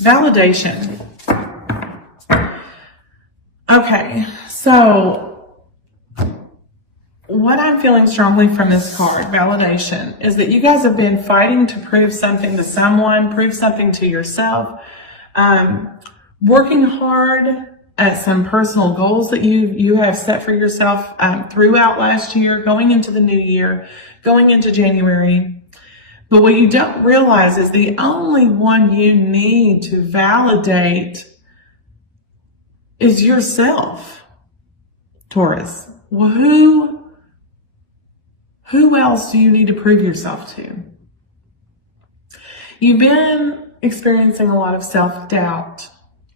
Validation. Okay, so what I'm feeling strongly from this card, validation, is that you guys have been fighting to prove something to someone, prove something to yourself, working hard at some personal goals that you have set for yourself throughout last year, going into the new year, going into January. But what you don't realize is the only one you need to validate is yourself, Taurus. Well, who else do you need to prove yourself to? You've been experiencing a lot of self-doubt.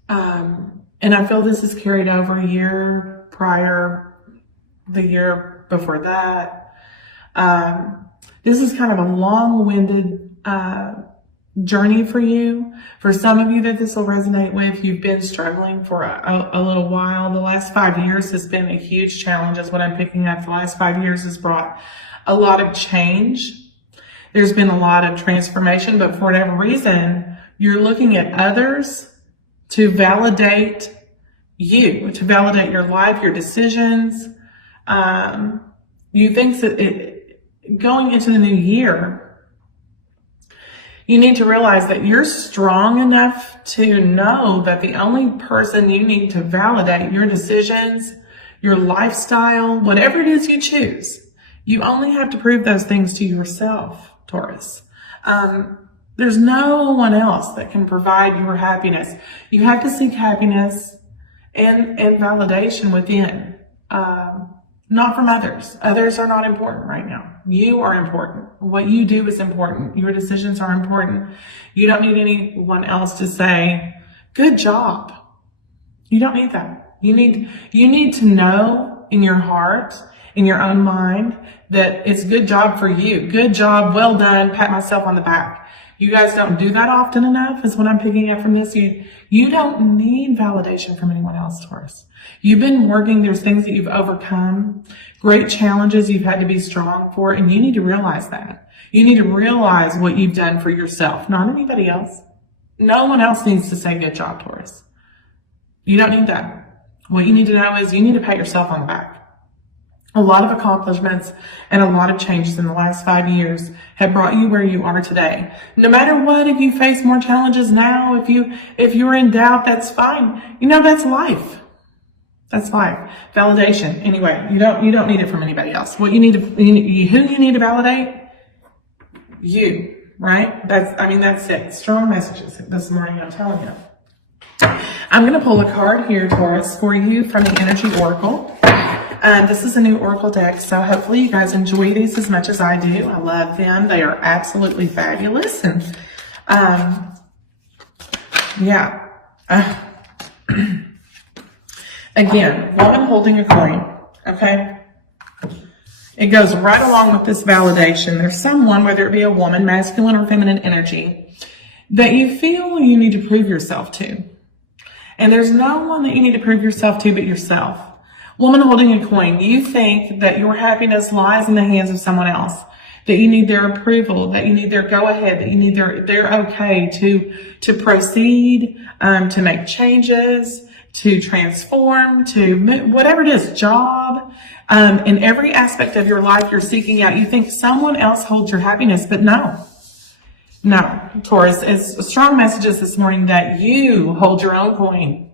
And I feel this is carried over a year prior, the year before that. This is kind of a long-winded journey for you. For some of you that this will resonate with, you've been struggling for a little while. The last 5 years has been a huge challenge, is what I'm picking up. The last 5 years has brought a lot of change. There's been a lot of transformation, but for whatever reason, you're looking at others to validate you, to validate your life, your decisions. You think that going into the new year, you need to realize that you're strong enough to know that the only person you need to validate your decisions, your lifestyle, whatever it is you choose, you only have to prove those things to yourself, Taurus. There's no one else that can provide your happiness. You have to seek happiness and validation within, not from others. Others are not important right now. You are important. What you do is important. Your decisions are important. You don't need anyone else to say, good job. You don't need that. You need to know in your heart, in your own mind, that it's good job for you. Good job, well done, pat myself on the back. You guys don't do that often enough, is what I'm picking up from this. You don't need validation from anyone else, Taurus. You've been working, there's things that you've overcome, great challenges you've had to be strong for, and you need to realize that. You need to realize what you've done for yourself, not anybody else. No one else needs to say good job, Taurus. You don't need that. What you need to know is you need to pat yourself on the back. A lot of accomplishments and a lot of changes in the last 5 years have brought you where you are today. No matter what, if you face more challenges now, if you're in doubt, that's fine. That's life. That's life. Validation. Anyway, you don't need it from anybody else. What you need to, who you need to validate? You, right? That's it. Strong messages this morning, I'm telling you. I'm going to pull a card here, Taurus, for you from the Energy Oracle. This is a new Oracle deck, so hopefully you guys enjoy these as much as I do. I love them. They are absolutely fabulous. And, yeah. Again, woman holding a coin, okay? It goes right along with this validation. There's someone, whether it be a woman, masculine or feminine energy, that you feel you need to prove yourself to. And there's no one that you need to prove yourself to but yourself. Woman holding a coin, you think that your happiness lies in the hands of someone else, that you need their approval, that you need their go-ahead, that you need their okay to proceed, to make changes, to transform, to whatever it is, job, in every aspect of your life you're seeking out. You think someone else holds your happiness, but no, Taurus, it's strong messages this morning that you hold your own coin.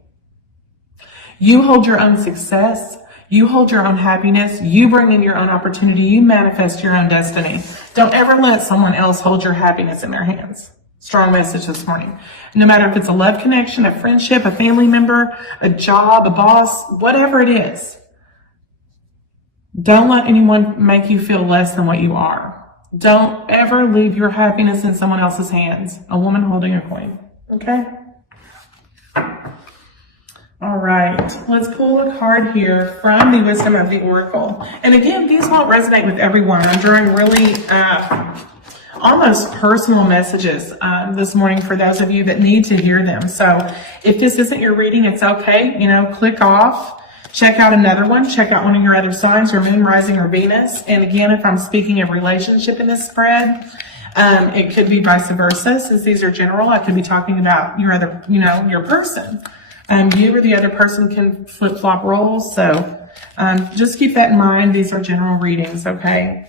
You hold your own success. You hold your own happiness. You bring in your own opportunity. You manifest your own destiny. Don't ever let someone else hold your happiness in their hands. Strong message this morning. No matter if it's a love connection, a friendship, a family member, a job, a boss, whatever it is. Don't let anyone make you feel less than what you are. Don't ever leave your happiness in someone else's hands. A woman holding a coin. Okay? All right, let's pull a card here from the Wisdom of the Oracle. And again, these won't resonate with everyone. I'm drawing really almost personal messages this morning for those of you that need to hear them. So if this isn't your reading, it's okay. Click off, check out another one, check out one of your other signs, your moon, rising, or Venus. And again, if I'm speaking of relationship in this spread, It could be vice versa. Since these are general, I could be talking about your other, your person. You or the other person can flip-flop roles. So just keep that in mind. These are general readings, okay?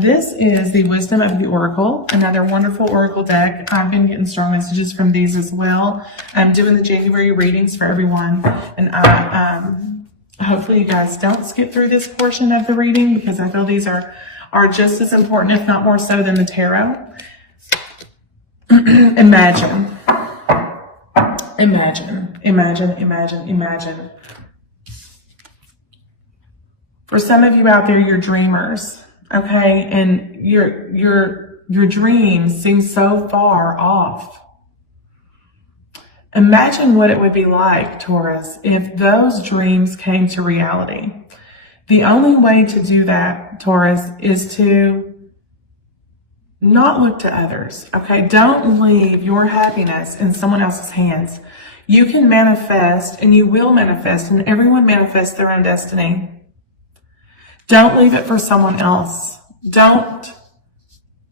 This is the Wisdom of the Oracle, another wonderful Oracle deck. I've been getting strong messages from these as well. I'm doing the January readings for everyone. And hopefully you guys don't skip through this portion of the reading, because I feel these are just as important, if not more so, than the tarot. Imagine. For some of you out there, you're dreamers, okay? And your dreams seem so far off. Imagine what it would be like, Taurus, if those dreams came to reality. The only way to do that, Taurus, is to not look to others, okay? Don't leave your happiness in someone else's hands. You can manifest, and you will manifest, and everyone manifests their own destiny. Don't leave it for someone else. Don't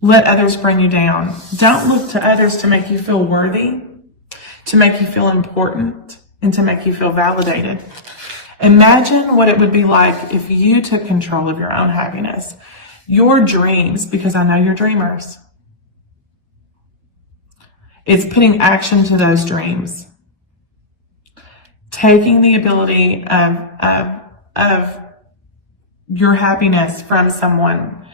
let others bring you down. Don't look to others to make you feel worthy, to make you feel important, and to make you feel validated. Imagine what it would be like if you took control of your own happiness, your dreams, because I know you're dreamers. It's putting action to those dreams. Taking the ability of your happiness from someone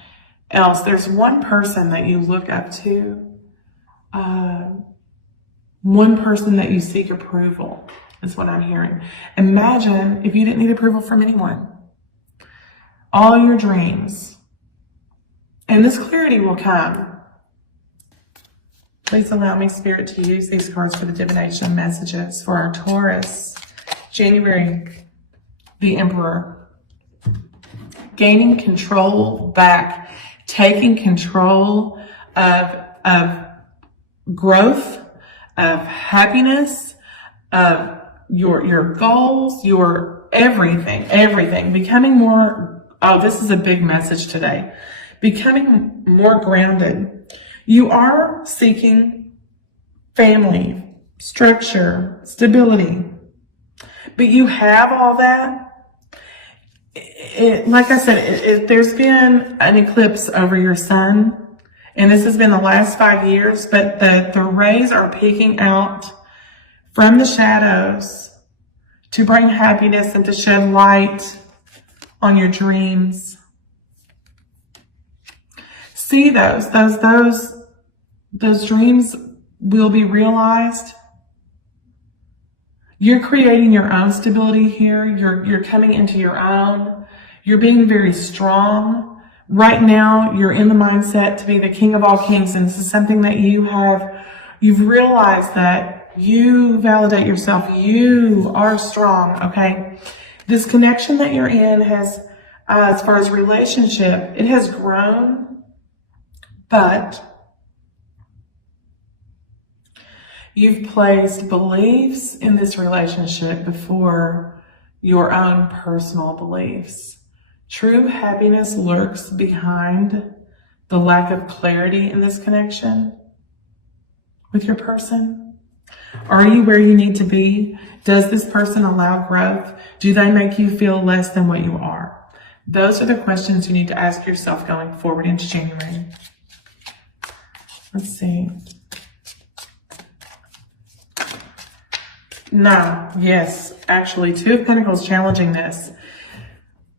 else. There's one person that you look up to, one person that you seek approval, is what I'm hearing. Imagine if you didn't need approval from anyone. All your dreams. And this clarity will come. Please allow me, Spirit, to use these cards for the divination messages for our Taurus. January, the Emperor. Gaining control back. Taking control of growth, of happiness, of your goals, your everything. Becoming more, this is a big message today. Becoming more grounded. You are seeking family, structure, stability. But you have all that. Like I said, there's been an eclipse over your sun. And this has been the last 5 years. But the rays are peeking out from the shadows to bring happiness and to shed light on your dreams. See those dreams will be realized. You're creating your own stability here. You're coming into your own. You're being very strong. Right now, you're in the mindset to be the king of all kings. And this is something that you've realized that you validate yourself. You are strong, okay? This connection that you're in has, as far as relationship, it has grown, but you've placed beliefs in this relationship before your own personal beliefs. True happiness lurks behind the lack of clarity in this connection with your person. Are you where you need to be? Does this person allow growth? Do they make you feel less than what you are? Those are the questions you need to ask yourself going forward into January. Let's see. No, yes, actually, Two of Pentacles challenging this.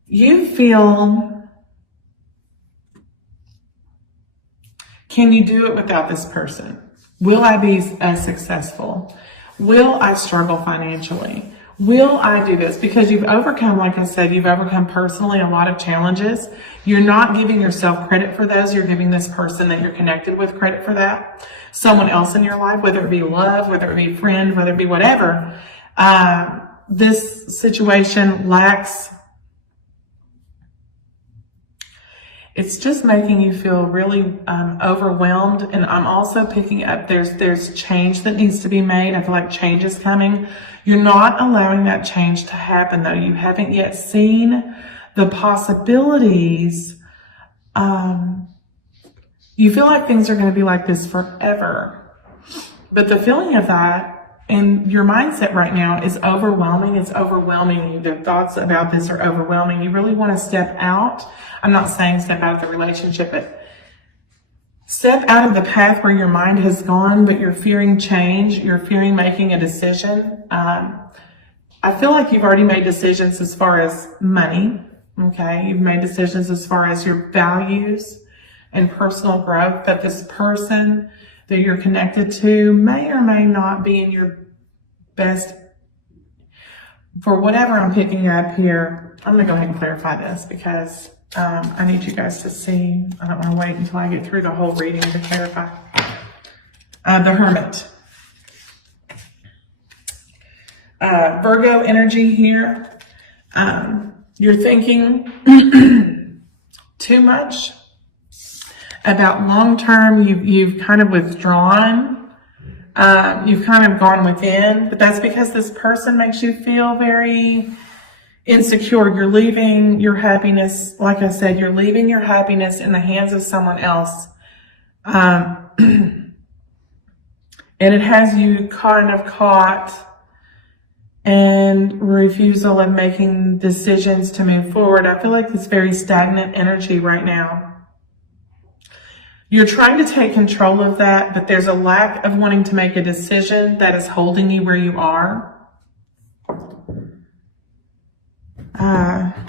You feel, can you do it without this person? Will I be as successful? Will I struggle financially? Will I do this? Because you've overcome, like I said, you've overcome personally a lot of challenges. You're not giving yourself credit for those. You're giving this person that you're connected with credit for that. Someone else in your life, whether it be love, whether it be friend, whether it be whatever. This situation lacks. It's just making you feel really overwhelmed. And I'm also picking up, there's change that needs to be made. I feel like change is coming. You're not allowing that change to happen, though. You haven't yet seen the possibilities You feel like things are going to be like this forever. But the feeling of that and your mindset right now is overwhelming. It's overwhelming you. The thoughts about this are overwhelming. You really want to step out. I'm not saying step out of the relationship, but step out of the path where your mind has gone, but you're fearing change. You're fearing making a decision. I feel like you've already made decisions as far as money. Okay. You've made decisions as far as your values and personal growth, but this person that you're connected to may or may not be in your best. For whatever I'm picking up here, I'm going to go ahead and clarify this because I need you guys to see. I don't want to wait until I get through the whole reading to clarify. The Hermit. Virgo energy here. You're thinking too much about long-term. You've kind of withdrawn. You've kind of gone within, but that's because this person makes you feel very insecure. You're leaving your happiness, like I said, you're leaving your happiness in the hands of someone else. And it has you kind of caught and refusal of making decisions to move forward. I feel like it's very stagnant energy right now. You're trying to take control of that, but there's a lack of wanting to make a decision that is holding you where you are.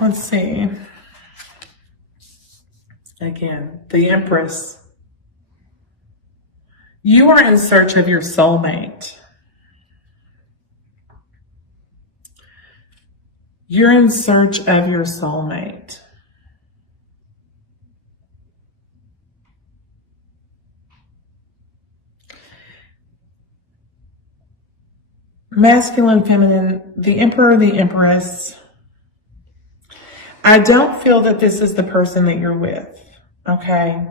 Let's see. Again, the Empress. You are in search of your soulmate. You're in search of your soulmate. Masculine, feminine, the Emperor, the Empress. I don't feel that this is the person that you're with, okay?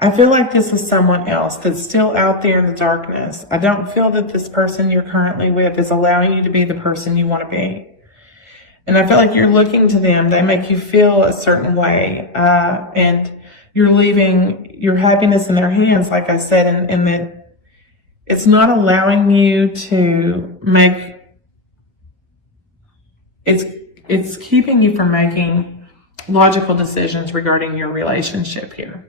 I feel like this is someone else that's still out there in the darkness. I don't feel that this person you're currently with is allowing you to be the person you want to be. And I feel like you're looking to them. They make you feel a certain way. And you're leaving your happiness in their hands, like I said, and that it's not allowing you to make, it's keeping you from making logical decisions regarding your relationship here.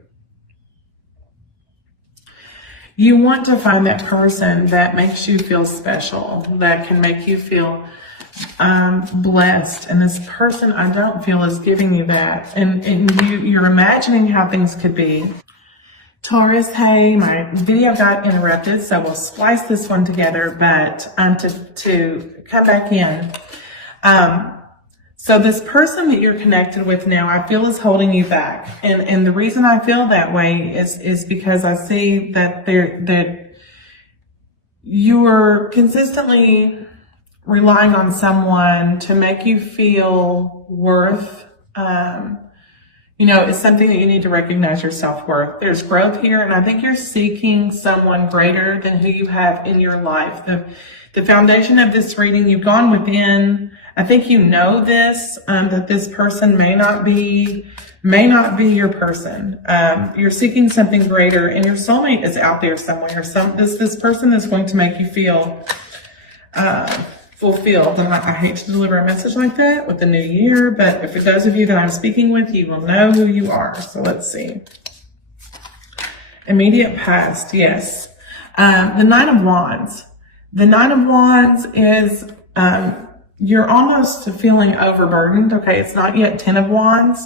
You want to find that person that makes you feel special, that can make you feel blessed. And this person, I don't feel, is giving you that. And you're imagining how things could be. Taurus, hey, my video got interrupted, so we'll splice this one together, but to come back in. So this person that you're connected with now, I feel is holding you back. And the reason I feel that way is because I see that you are consistently relying on someone to make you feel worth. It's something that you need to recognize your self-worth. There's growth here, and I think you're seeking someone greater than who you have in your life. The foundation of this reading, you've gone within. I think you know this, that this person may not be your person. You're seeking something greater, and your soulmate is out there somewhere. This person is going to make you feel fulfilled. And I hate to deliver a message like that with the new year, but for those of you that I'm speaking with, you will know who you are. So let's see. Immediate past, yes. The Nine of Wands. The Nine of Wands is, you're almost feeling overburdened. Okay, it's not yet 10 of Wands,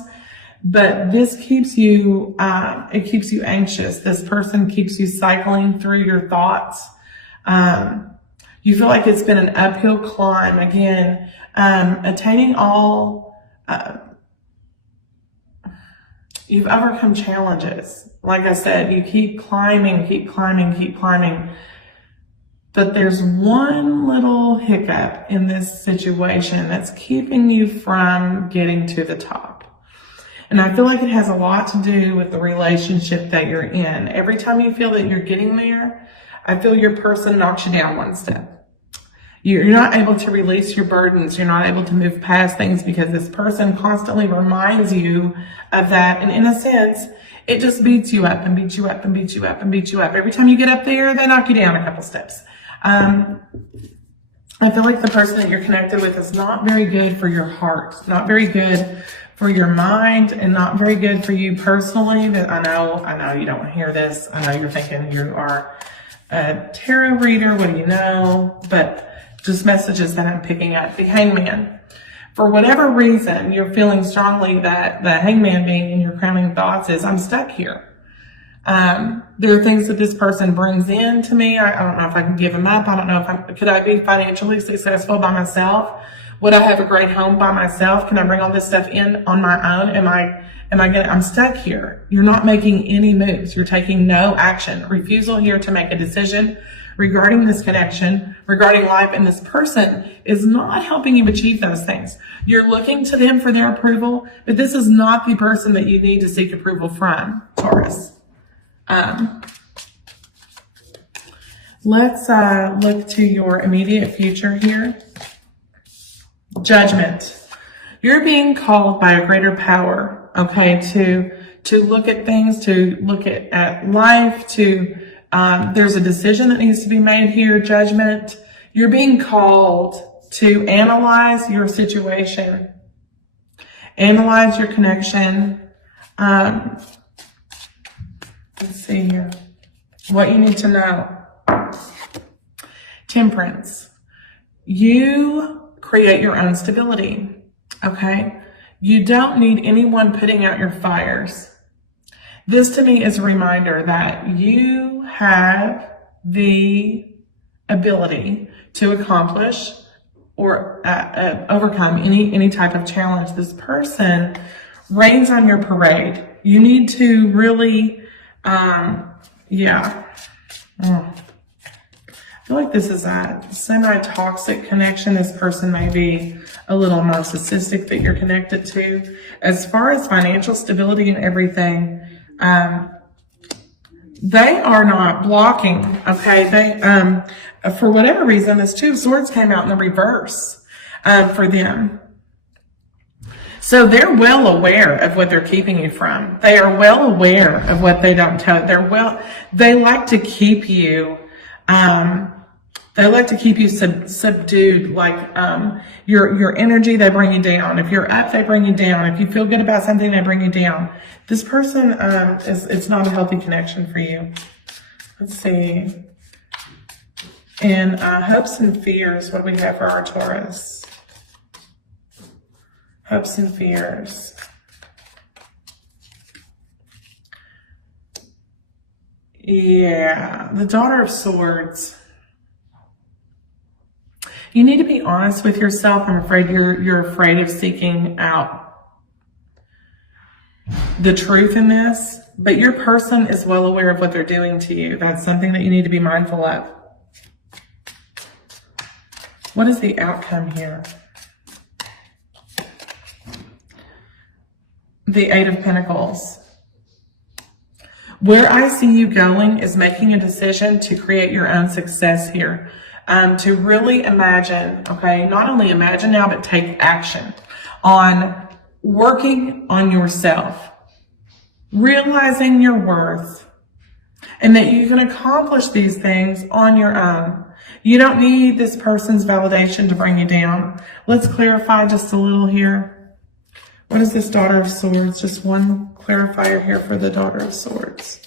but this keeps you, it keeps you anxious. This person keeps you cycling through your thoughts. You feel like it's been an uphill climb. Again, attaining all, you've overcome challenges. Like I said, you keep climbing, keep climbing, keep climbing. But there's one little hiccup in this situation that's keeping you from getting to the top. And I feel like it has a lot to do with the relationship that you're in. Every time you feel that you're getting there, I feel your person knocks you down one step. You're not able to release your burdens. You're not able to move past things because this person constantly reminds you of that. And in a sense, It just beats you up and beats you up and beats you up and beats you up. Every time you get up there, they knock you down a couple steps. I feel like the person that you're connected with is not very good for your heart, not very good for your mind, and not very good for you personally. But I know you don't want to hear this. I know you're thinking you are a tarot reader. What do you know? But just messages that I'm picking up. The Hangman. For whatever reason, you're feeling strongly that the Hangman being in your crowning thoughts is, I'm stuck here. There are things that this person brings in to me. I don't know if I can give them up. I don't know if could I be financially successful by myself? Would I have a great home by myself? Can I bring all this stuff in on my own? I'm stuck here. You're not making any moves. You're taking no action. Refusal here to make a decision regarding this connection, regarding life, and this person is not helping you achieve those things. You're looking to them for their approval, but this is not the person that you need to seek approval from, Taurus. Let's look to your immediate future here. Judgment. You're being called by a greater power, okay, to look at things, to look at life, there's a decision that needs to be made here, judgment. You're being called to analyze your situation, analyze your connection. Let's see here. What you need to know. Temperance. You create your own stability, okay? You don't need anyone putting out your fires. This to me is a reminder that you have the ability to accomplish or overcome any type of challenge. This person rains on your parade. You need to really, I feel like this is a semi-toxic connection. This person may be a little narcissistic that you're connected to. As far as financial stability and everything, they are not blocking, okay? They, for whatever reason, this Two of Swords came out in the reverse for them. So they're well aware of what they're keeping you from. They are well aware of what they don't tell. They like to keep you, subdued, like your energy, they bring you down. If you're up, they bring you down. If you feel good about something, they bring you down. This person, it's not a healthy connection for you. Let's see. And hopes and fears, what do we have for our Taurus? Hopes and fears. Yeah, the Daughter of Swords. You need to be honest with yourself. I'm afraid you're afraid of seeking out the truth in this, but your person is well aware of what they're doing to you. That's something that you need to be mindful of. What is the outcome here? The Eight of Pentacles. Where I see you going is making a decision to create your own success here. To really imagine, okay, not only imagine now, but take action on working on yourself, realizing your worth, and that you can accomplish these things on your own. You don't need this person's validation to bring you down. Let's clarify just a little here. What is this Daughter of Swords? Just one clarifier here for the Daughter of Swords.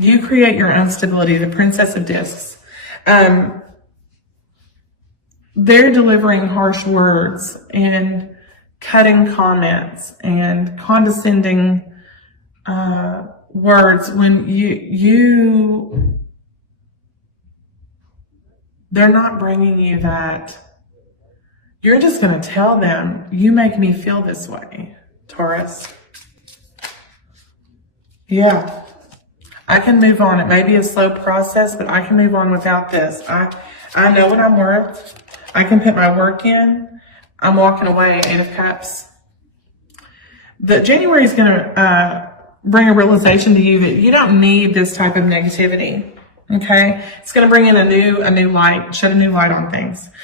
You create your own stability, the Princess of Discs. They're delivering harsh words and cutting comments and condescending words when they're not bringing you that. You're just going to tell them, you make me feel this way, Taurus. Yeah. I can move on. It may be a slow process, but I can move on without this. I know what I'm worth. I can put my work in. I'm walking away. Eight of Cups. The January is going to bring a realization to you that you don't need this type of negativity. Okay, it's going to bring in a new light, shed a new light on things.